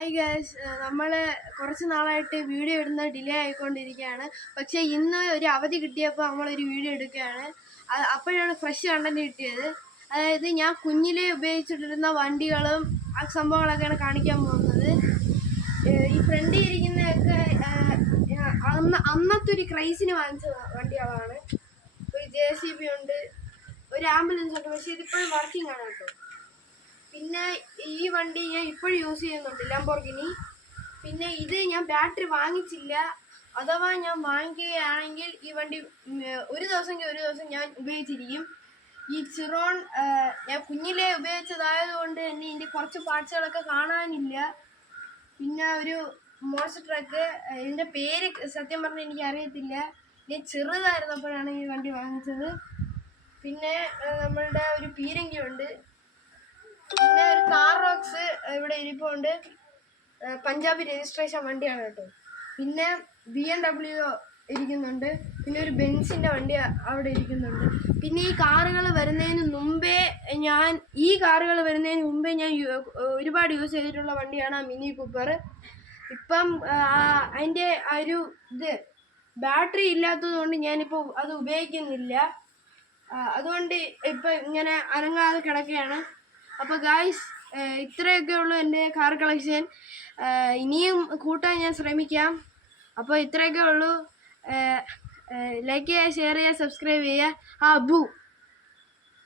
Hi guys, നമ്മൾ കുറച്ച് നാളായിട്ട് വീഡിയോ ഇടുന്നത് ഡിലേ ആയിക്കൊണ്ടിരിക്കുകയാണ്. പക്ഷേ ഇന്ന് ഒരു അവധി കിട്ടിയപ്പോൾ നമ്മളൊരു വീഡിയോ എടുക്കുകയാണ്. അപ്പോഴാണ് ഫ്രഷ് കണ്ടന്റ് കിട്ടിയത്. അതായത് ഞാൻ കുഞ്ഞിലെ ഉപയോഗിച്ചിട്ടിരുന്ന വണ്ടികളും ആ സംഭവങ്ങളൊക്കെയാണ് കാണിക്കാൻ പോകുന്നത്. ഈ ഫ്രണ്ടിൽ ഇരിക്കുന്നതൊക്കെ അന്നത്തെ ഒരു ക്രൈസിന് വാങ്ങിച്ച വണ്ടികളാണ്. ഒരു JCB ഉണ്ട്, ഒരു ആംബുലൻസ് ഉണ്ട്. പക്ഷേ ഇതിപ്പോഴും വർക്കിംഗ് ആണ് കേട്ടോ. പിന്നെ ഈ വണ്ടി ഞാൻ ഇപ്പോഴും യൂസ് ചെയ്യുന്നുണ്ട്, ലംബോർഗിനി. പിന്നെ ഇത് ഞാൻ ബാറ്ററി വാങ്ങിച്ചില്ല. അഥവാ ഞാൻ വാങ്ങിക്കുകയാണെങ്കിൽ ഈ വണ്ടി ഒരു ദിവസം ഞാൻ ഉപയോഗിച്ചിരിക്കും. ഈ ചിറോൺ ഞാൻ കുഞ്ഞിലെ ഉപയോഗിച്ചതായതുകൊണ്ട് തന്നെ ഇതിൻ്റെ കുറച്ച് പാർട്സുകളൊക്കെ കാണാനില്ല. പിന്നെ ഒരു മോൺസ്റ്റർ ട്രക്ക്, ഇതിൻ്റെ പേര് സത്യം പറഞ്ഞാൽ എനിക്ക് അറിയത്തില്ല. ഞാൻ ചെറുതായിരുന്നപ്പോഴാണ് ഈ വണ്ടി വാങ്ങിച്ചത്. പിന്നെ നമ്മളുടെ ഒരു പീരങ്കി ഉണ്ട്. പിന്നെ ഒരു കാർ റോക്സ് ഇവിടെ ഇരിപ്പുണ്ട്. പഞ്ചാബി രജിസ്ട്രേഷൻ വണ്ടിയാണ് കേട്ടോ. പിന്നെ BMW ഇരിക്കുന്നുണ്ട്. പിന്നെ ഒരു ബെൻസിൻ്റെ വണ്ടി അവിടെ ഇരിക്കുന്നുണ്ട്. പിന്നെ ഈ കാറുകൾ വരുന്നതിന് മുമ്പേ ഞാൻ ഒരുപാട് യൂസ് ചെയ്തിട്ടുള്ള വണ്ടിയാണ് മിനി കൂപ്പർ. ഇപ്പം അതിൻ്റെ ഒരു ബാറ്ററി ഇല്ലാത്തത് കൊണ്ട് ഞാനിപ്പോൾ അത് ഉപയോഗിക്കുന്നില്ല. അതുകൊണ്ട് ഇപ്പം ഇങ്ങനെ അനങ്ങാതെ കിടക്കുകയാണ്. അപ്പോൾ ഗായ്സ്, ഇത്രയൊക്കെ ഉള്ളൂ എൻ്റെ കാർ കളക്ഷൻ. ഇനിയും കൂട്ടാൻ ഞാൻ ശ്രമിക്കാം. അപ്പോൾ ഇത്രയൊക്കെ ഉള്ളൂ. ലൈക്ക് ചെയ്യുക, ഷെയർ ചെയ്യുക, സബ്സ്ക്രൈബ് ചെയ്യുക. ബൂ.